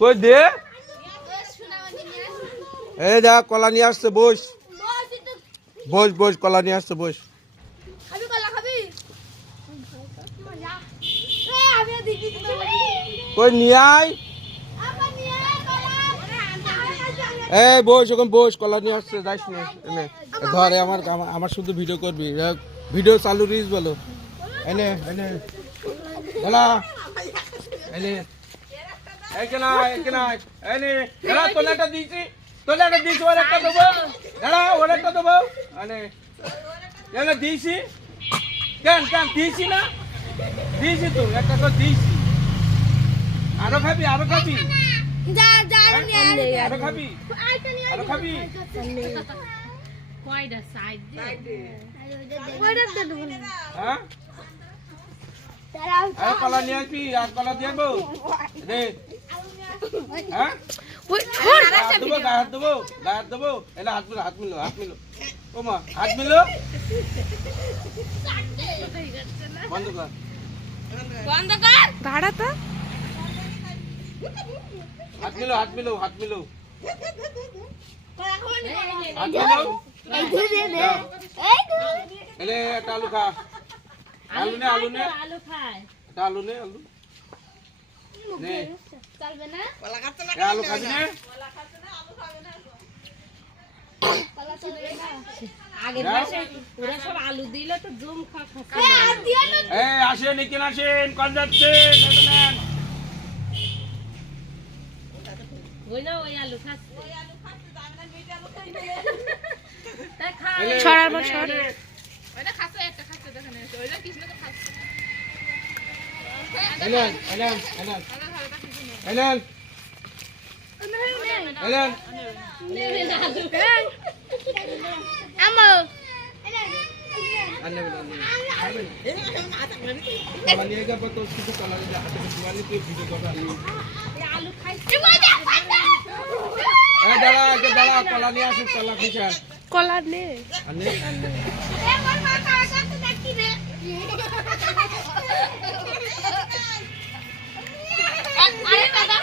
কই দে এই দেখ কলা নিয়ে আসছে বস বস বস কলা নিয়ে আসছে বস কই নিয়ে আয় এই বস ওখানে বস কলা নিয়ে আসছে যাইস না এনে ধরে আমার শুধু ভিডিও করবি ভিডিও চালু রিস বলো এনে এনে বলা এনে এই কেনা এনে এরা তোলাটা দিয়েছি ওর একটা দেবো এরা ওর একটা দেবো এনে এনে দিয়েছি কেন দিয়েছি না দিয়েছি তো একটা করে দিয়েছি আরো খাবি আরো খাবি কলা নিয়ে আসবি আর কলা দিয়ে হাত দেবো এলে হাত মিলো ও মা হাত মিলো বন্ধ কর ভাড়া তো হাত মিলো এলে একটা আলু খা আলু নে আলু নে চলবে না আলু খাবি না আগের মাসে ওরা সব আলু দিল তো জুম খাচ্ছে আসেন এখানে আসেন কল যাচ্ছেন ওই না ওই আলু খাচ্ছে ছড়ার পর ছড় ওইটা খাচ্ছে একটা খাচ্ছে দেখেন ওইটা কৃষ্ণ তো খাচ্ছে কলা নে আরে দাদা